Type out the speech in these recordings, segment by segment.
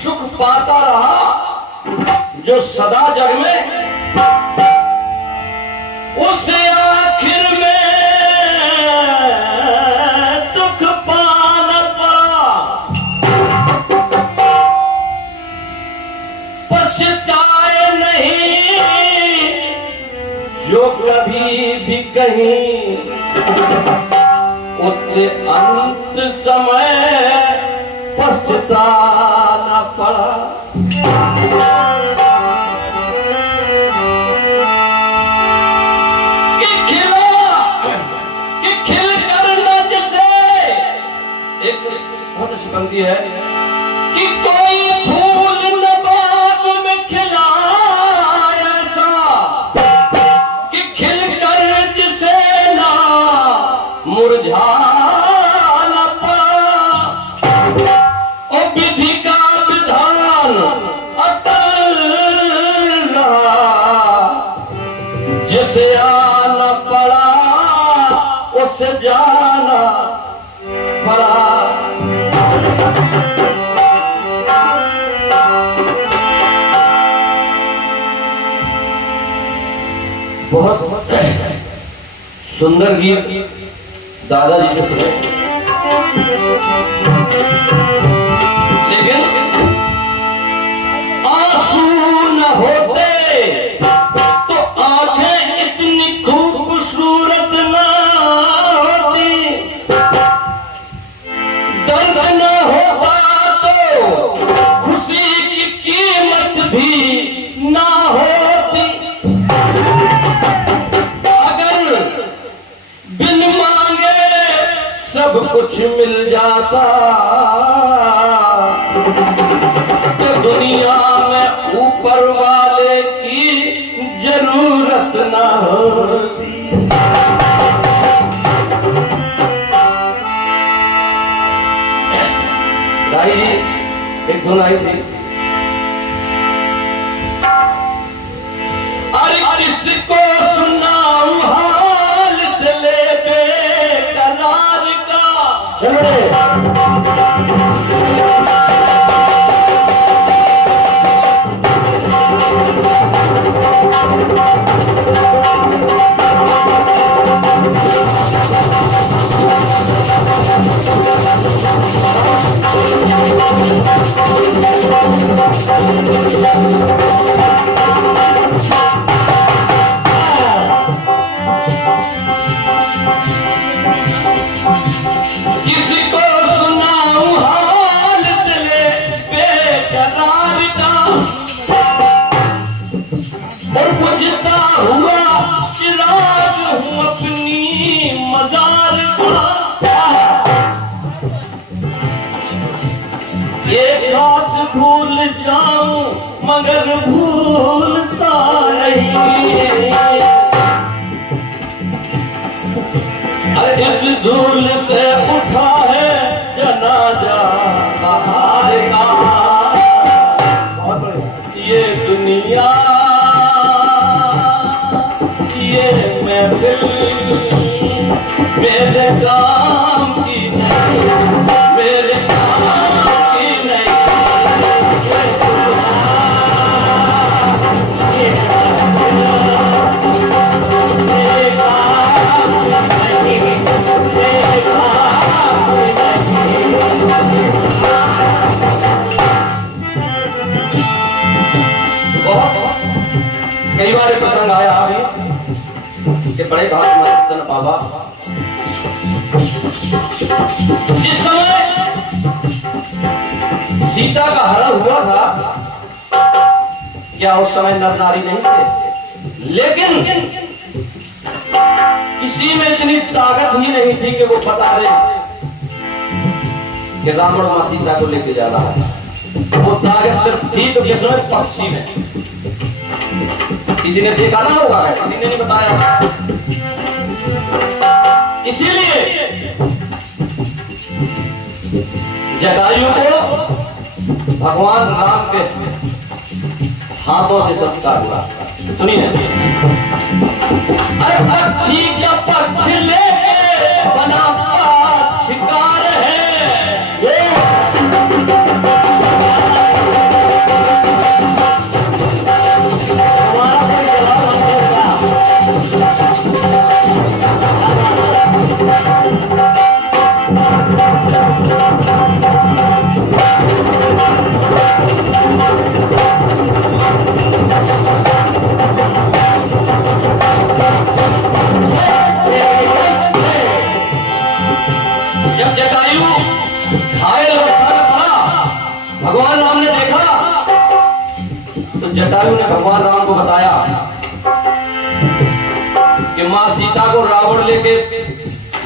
सुख पाता रहा जो सदा जग में, उसे आखिर में दुख पाना पड़ा। पछताए नहीं जो कभी भी कहीं, उससे अंत समय पछताना पड़ा। कि खिल कर न जैसे एक बहुत अच्छी पंक्ति है कि कोई फूल न बाग में खिला ऐसा, कि खिल कर जिसे ना मुरझा न पड़ा। ओ विधि का विधान अटल रहा, जिसे आना पड़ा उसे जाना पड़ा। बहुत सुंदर गीत दादाजी से सुने, लेकिन आंसू न होते तो आंखें इतनी खूबसूरत न होती। दर्द न होता तो खुशी की कीमत भी ना होती। अगर बिन मांगे सब कुछ मिल जाता तो दुनिया में ऊपर वाले की जरूरत ना होती। गाई एक धुन आई थी, अरे किसको सुनाऊं हाल दिले बेकरार का। चलो किसको सुनाऊं हाल दिले बेकरार का, और बुझता हुआ चिराग हूँ अपनी मजार का। ये बात भूल जाऊं मगर भूलता नहीं। इस धूल से उठा है जनाजा बहार का। ये दुनिया ये महफिल मेरे काम की नहीं, मेरे काम की नहीं। कई बार प्रसंग आया है कि बड़े भाग बाबा जिस समय सीता का हरण हुआ था, क्या उस समय नर नारी नहीं थे? लेकिन किसी में इतनी ताकत ही नहीं थी कि वो बता दे कि रावण मां सीता को लेके जा रहा है। वो ताकत सिर्फ थी तो किसमें? पक्षी में। किसी ने देखा ना होगा, किसी ने नहीं बताया। इसीलिए जटायु को भगवान राम के हाथों से संस्कार हुआ। सुनिए, पक्षी का पक्ष ले बना पक्षकार है, घायल अवस्था में पड़ा। भगवान राम ने देखा तो जटायु ने भगवान राम को बताया कि मां सीता को रावण लेके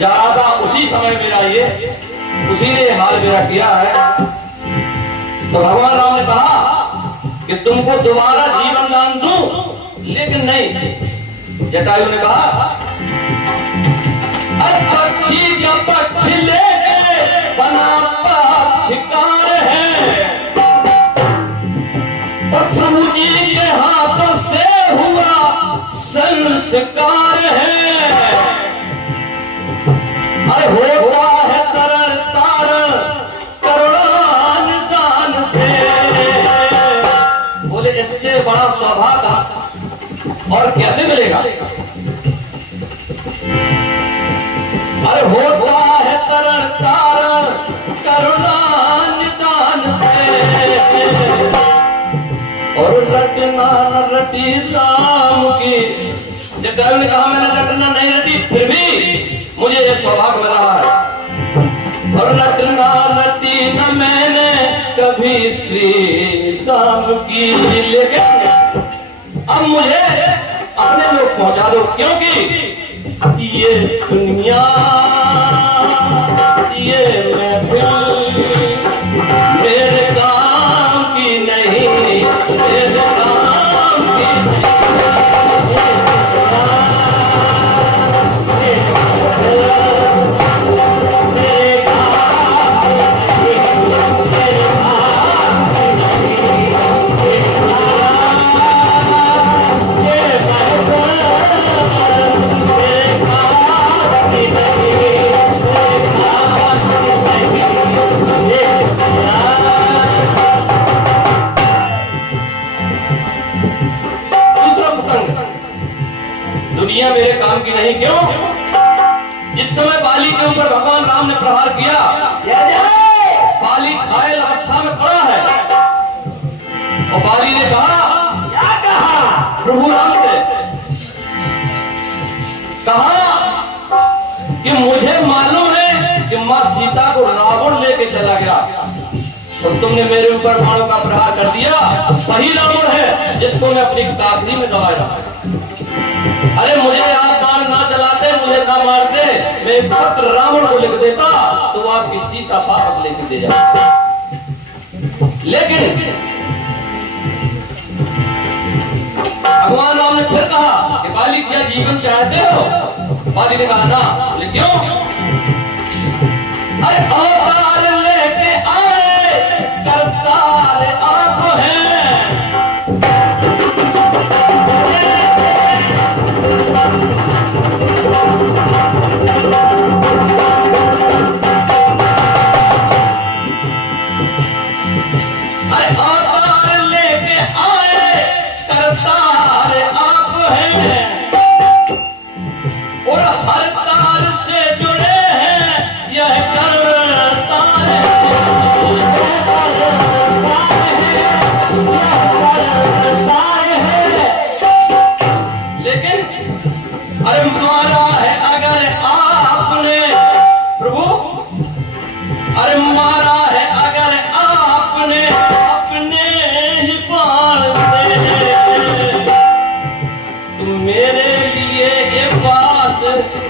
जा रहा था, उसी समय मेरा ये, उसी ने हाल मेरा किया है। तो भगवान राम ने कहा कि तुमको दोबारा जीवन दान दूं, लेकिन नहीं। जटायु ने कहा पक्षी का पक्ष लेके बना पक्षकार है, और प्रभु जी के हाथों से हुआ संस्कार है। अरे होता है तरल तारण करुणान दान से। बोले इससे बड़ा सौभाग्य और कैसे मिलेगा? अरे होता है तरल तारण करुणान दान से, और रटना न रटी राम की। जटायु ने कहा मैंने रटना नहीं रटी, फिर भी मुझे ये सौभाग्य मिला है। और रटना रटी न मैंने कभी श्री राम की, लेकिन अब मुझे अपने लोग पहुंचा दो, क्योंकि ये दुनिया ये महफिल मेरे काम की नहीं, मेरे काम की नहीं। दुनिया मेरे काम की नहीं, क्यों? जिस समय बाली के ऊपर भगवान राम ने प्रहार किया, बाली घायल अवस्था में पड़ा है, और बाली ने कहा, क्या कहा? प्रभु राम से कहा कि मुझे मालूम है कि मां सीता को रावण लेके चला गया, और तुमने मेरे ऊपर बाणों का प्रहार कर दिया। वही रावण है जिसको मैं अपनी काबरी में दबाया। अरे मुझे आप बाण ना चलाते, मुझे ना मारते, मैं एक पत्र रावण को लिख देता तो वो आपकी सीता वापस लेके दे जाते। लेकिन भगवान राम ने फिर कहा कि बाली क्या जीवन चाहते हो? बाली ने कहा ना। बोले क्यों? अरे अवतार लेके आए करतार आप हैं।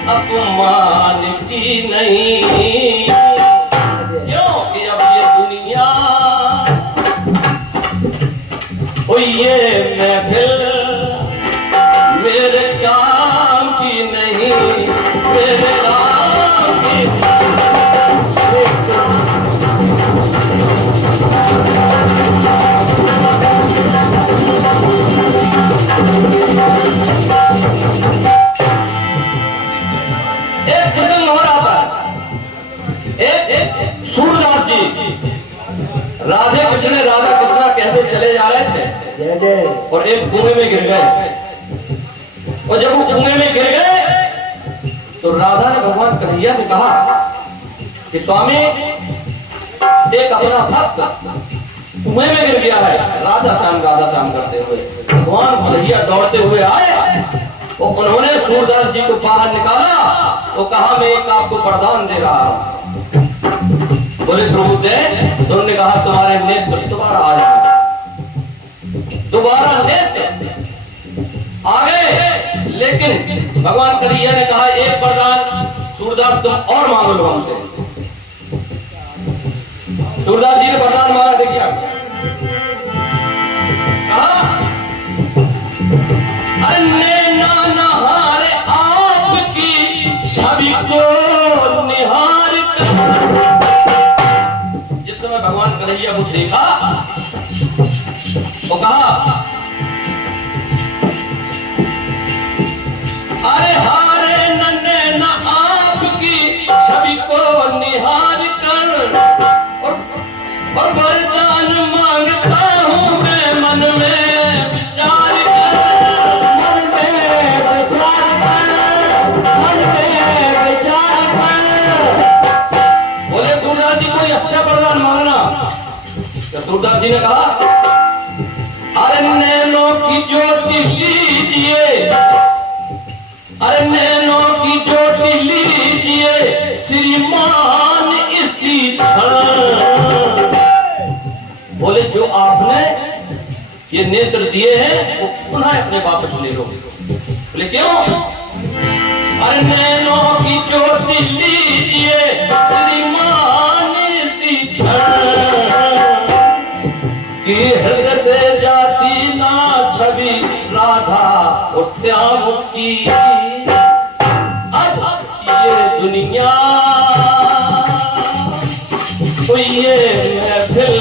अपमान की नहीं, क्योंकि अब ये दुनिया ओ ये महफिल मेरे काम की नहीं, मेरे काम की सूरदास जी राधे कृष्ण राधा कृष्णा कहते चले जा रहे थे, और एक कुएं में गिर गए। और जब वो कुएं में गिर गए तो राधा ने भगवान कन्हैया से कहा कि स्वामी एक अपना भक्त कुएं में गिर गया है। राधा श्याम करते हुए भगवान कन्हैया दौड़ते हुए आए, तो उन्होंने सूरदास जी को बाहर निकाला। वो कहा मैं एक आपको वरदान दे रहा हूं। बोले प्रभु दे, तो उन्होंने कहा तुम्हारे नेत्र दोबारा आ जाए, दोबारा नेत्र आ गए। लेकिन भगवान कन्हैया ने कहा एक वरदान सूरदास तुम और मांग लो हमसे। सूरदास जी ने वरदान मांगा, देखिए कहा अन्य नहारे आपकी छवि को निहार कर। जिस समय भगवान कन्हैया को देखा तो कहा अरे हारे नन्हे न आपकी छवि को निहार कर और वरदान मांगता हूं मैं मन में विचार कर, मन में विचार कर, मन में विचार कर। बोले सूरदास जी कोई अच्छा वरदान मांगना। तो सूरदास जी ने कहा अरे नैनों की ज्योति लीजिए, अरे नैनों की ज्योति लीजिए श्रीमान इसी क्षण। बोले जो आपने ये नेत्र दिए हैं वो पुनः अपने वापस ले लो। बोले क्यों? अरे नैनों की ज्योति लीजिए श्रीमान इसी क्षण कि हृदय से जाती ना छवि राधा और श्याम की। अब ये दुनिया तो ये महफिल